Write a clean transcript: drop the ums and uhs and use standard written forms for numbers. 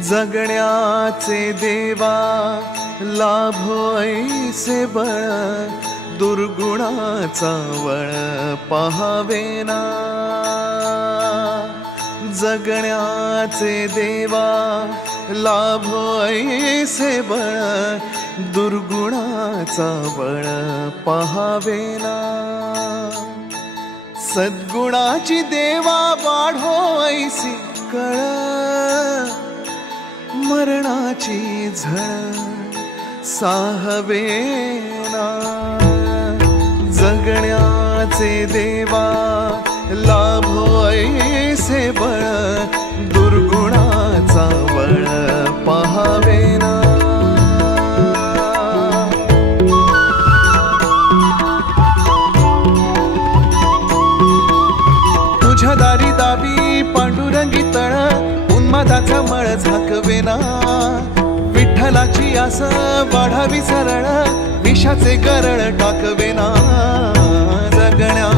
जगण्याचे देवा लाभो ऐसे बळ, दुर्गुणाचा वळ पहावेना। जगण्याचे देवा लाभो ऐसे बळ, दुर्गुणाचा बळ पहावेना। सद्गुणाची देवा वाढो ऐसी कळ, मरणाची झळ साहवेना। जगण्याचे देवा लाभो ऐसे बळ, दुर्गुणाचा बळ पहावेना। तुझ्या दारी दावी पांडुरंगी तळ, उन्मादाचा मळ झाकवेना। विठ्ठलाची आस वाढावी सरळ, विषाचे गरळ टाकवेना। जगण्या